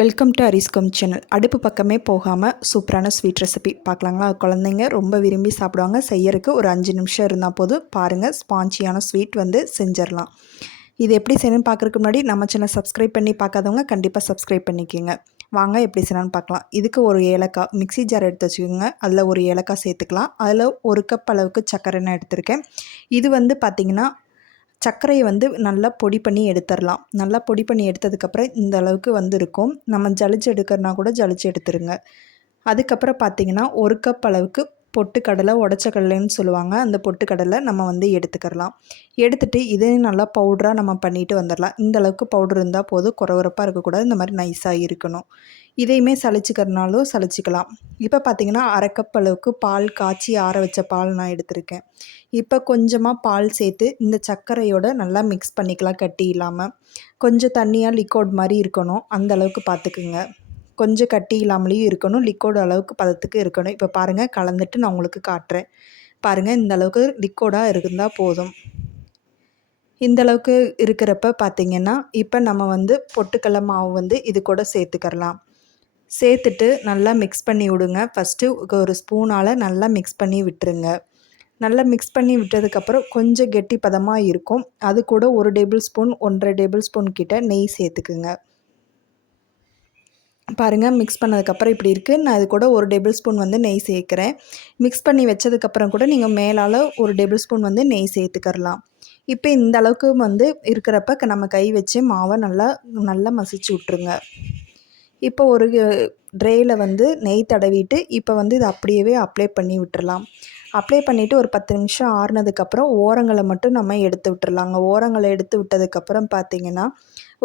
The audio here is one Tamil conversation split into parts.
Welcome to அரிஸ்கம் channel. அடுப்பு பக்கமே போகாமல் சூப்பரான ஸ்வீட் ரெசிபி பார்க்கலாங்களா? குழந்தைங்க ரொம்ப விரும்பி சாப்பிடுவாங்க. செய்யறதுக்கு ஒரு 5 நிமிஷம் இருந்தால் போதும். பாருங்கள், ஸ்பான்ச்சியான ஸ்வீட் செஞ்சிடலாம். இது எப்படி செய்யணும்னு பார்க்குறதுக்கு முன்னாடி நம்ம சேனல் சப்ஸ்கிரைப் பண்ணி பார்க்காதவங்க கண்டிப்பாக சப்ஸ்கிரைப் பண்ணிக்கோங்க. வாங்க எப்படி செய்யலாம்னு பார்க்கலாம். இதுக்கு ஒரு ஏலக்காய் மிக்ஸி ஜார் எடுத்து வச்சுக்கோங்க. அதில் ஒரு ஏலக்காய் சேர்த்துக்கலாம். அதில் 1 கப் அளவுக்கு சர்க்கரை நான் எடுத்திருக்கேன். இது பார்த்திங்கன்னா சர்க்கரையை நல்லா பொடி பண்ணி எடுத்துடலாம். நல்லா பொடி பண்ணி எடுத்ததுக்கப்புறம் இந்த அளவுக்கு இருக்கும். நம்ம ஜலிச்சு எடுக்கிறனா கூட ஜலிச்சு எடுத்துருங்க. அதுக்கப்புறம் பார்த்திங்கன்னா 1 கப் அளவுக்கு பொட்டுக்கடலை, உடச்ச கடலைன்னு சொல்லுவாங்க. அந்த பொட்டுக்கடலை நம்ம எடுத்துக்கலாம். எடுத்துகிட்டு இதையும் நல்லா பவுடராக நம்ம பண்ணிட்டு வந்துடலாம். இந்த அளவுக்கு பவுடர் இருந்தால் போதும். குறகுறப்பாக இருக்கக்கூடாது. இந்த மாதிரி நைஸாக இருக்கணும். இதையுமே சலிச்சுக்கிறனாலும் சலிச்சிக்கலாம். இப்போ பார்த்திங்கன்னா 1/2 கப் அளவுக்கு பால் காய்ச்சி ஆற வச்ச பால் நான் எடுத்திருக்கேன். இப்போ கொஞ்சமாக பால் சேர்த்து இந்த சர்க்கரையோட நல்லா மிக்ஸ் பண்ணிக்கலாம். கட்டி இல்லாமல் கொஞ்சம் தண்ணியாக லிக்விட் மாதிரி இருக்கணும். அந்த அளவுக்கு பார்த்துக்குங்க. கொஞ்சம் கட்டி இல்லாமலேயும் இருக்கணும். லிக்விட் அளவுக்கு பதத்துக்கு இருக்கணும். இப்போ பாருங்கள், கலந்துட்டு நான் உங்களுக்கு காட்டுறேன். பாருங்கள், இந்த அளவுக்கு லிக்விடாக இருந்தால் போதும். இந்த அளவுக்கு இருக்கிறப்ப பார்த்திங்கன்னா இப்போ நம்ம பொட்டுக்கடலை மாவு இது கூட சேர்த்துக்கலாம். சேர்த்துட்டு நல்லா மிக்ஸ் பண்ணி விடுங்க. ஃபஸ்ட்டு ஒரு ஸ்பூனால் நல்லா மிக்ஸ் பண்ணி விட்டுருங்க. நல்லா மிக்ஸ் பண்ணி விட்டதுக்கப்புறம் கொஞ்சம் கெட்டி பதமாக இருக்கும். அது கூட 1 டேபிள் ஸ்பூன் 1.5 டேபிள் ஸ்பூன் கிட்ட நெய் சேர்த்துக்குங்க. பாருங்கள், மிக்ஸ் பண்ணதுக்கப்புறம் இப்படி இருக்குது. நான் இது கூட 1 டேபிள் ஸ்பூன் நெய் சேர்க்குறேன். மிக்ஸ் பண்ணி வச்சதுக்கப்புறம் கூட நீங்கள் மேலால் 1 டேபிள் ஸ்பூன் நெய் சேர்த்துக்கரலாம். இப்போ இந்த அளவுக்கு இருக்கிறப்ப நம்ம கை வச்சு மாவை நல்லா நல்லா மசிச்சு விட்ருங்க. இப்போ ஒரு ட்ரேயில் நெய் தடவிட்டு இப்போ இதை அப்படியே அப்ளை பண்ணி விட்டுறலாம். அப்ளை பண்ணிவிட்டு ஒரு 10 நிமிஷம் ஆறுனதுக்கப்புறம் ஓரங்களை மட்டும் நம்ம எடுத்து விட்டுறலாங்க. ஓரங்களை எடுத்து விட்டதுக்கப்புறம் பார்த்திங்கன்னா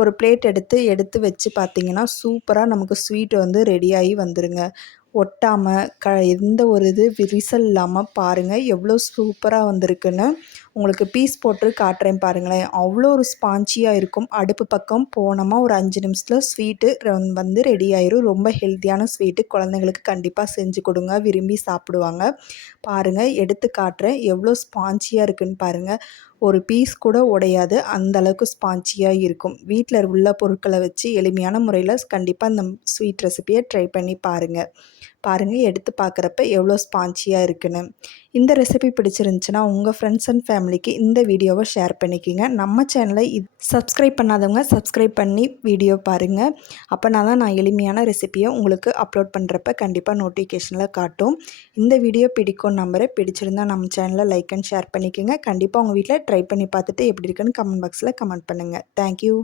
ஒரு பிளேட் எடுத்து வச்சு பார்த்திங்கன்னா சூப்பராக நமக்கு ஸ்வீட் ரெடியாகி வந்துருங்க. ஒட்டாமல் எந்த ஒரு விரிசல் இல்லாமல் பாருங்கள் எவ்வளோ சூப்பராக வந்திருக்குன்னு. உங்களுக்கு பீஸ் போட்டு காட்டுறேன் பாருங்களேன். அவ்வளோ ஒரு ஸ்பான்ச்சியாக இருக்கும். அடுப்பு பக்கம் போனோமா ஒரு 5 நிமிஷத்தில் ஸ்வீட்டு ரெடி ஆயிரும். ரொம்ப ஹெல்த்தியான ஸ்வீட்டு. குழந்தைங்களுக்கு கண்டிப்பாக செஞ்சு கொடுங்க, விரும்பி சாப்பிடுவாங்க. பாருங்கள், எடுத்து காட்டுறேன் எவ்வளோ ஸ்பான்ச்சியாக இருக்குதுன்னு பாருங்கள். ஒரு பீஸ் கூட உடையாது. அந்த அளவுக்கு ஸ்பான்ச்சியாக இருக்கும். வீட்டில் உள்ள பொருட்களை வச்சு எளிமையான முறையில் கண்டிப்பாக இந்த ஸ்வீட் ரெசிபியை ட்ரை பண்ணி பாருங்கள். எடுத்து பார்க்குறப்ப எவ்வளோ ஸ்பான்ச்சியாக இருக்குன்னு. இந்த ரெசிபி பிடிச்சிருந்துச்சுன்னா உங்கள் ஃப்ரெண்ட்ஸ் அண்ட் ஃபேமிலிக்கு இந்த வீடியோவை ஷேர் பண்ணிக்கிங்க. நம்ம சேனலை சப்ஸ்கிரைப் பண்ணாதவங்க சப்ஸ்கிரைப் பண்ணி வீடியோ பாருங்கள். அப்போனா தான் நான் எளிமையான ரெசிபியை உங்களுக்கு அப்லோட் பண்ணுறப்ப கண்டிப்பாக நோட்டிஃபிகேஷனில் காட்டும். இந்த வீடியோ பிடிக்கும் நம்பரை பிடிச்சிருந்தால் நம்ம சேனலை லைக் அண்ட் ஷேர் பண்ணிக்கோங்க. கண்டிப்பாக உங்கள் வீட்டில் ட்ரை பண்ணி பார்த்துட்டு எப்படி இருக்குன்னு கமெண்ட் பாக்ஸில் கமெண்ட் பண்ணுங்கள். தேங்க்யூ.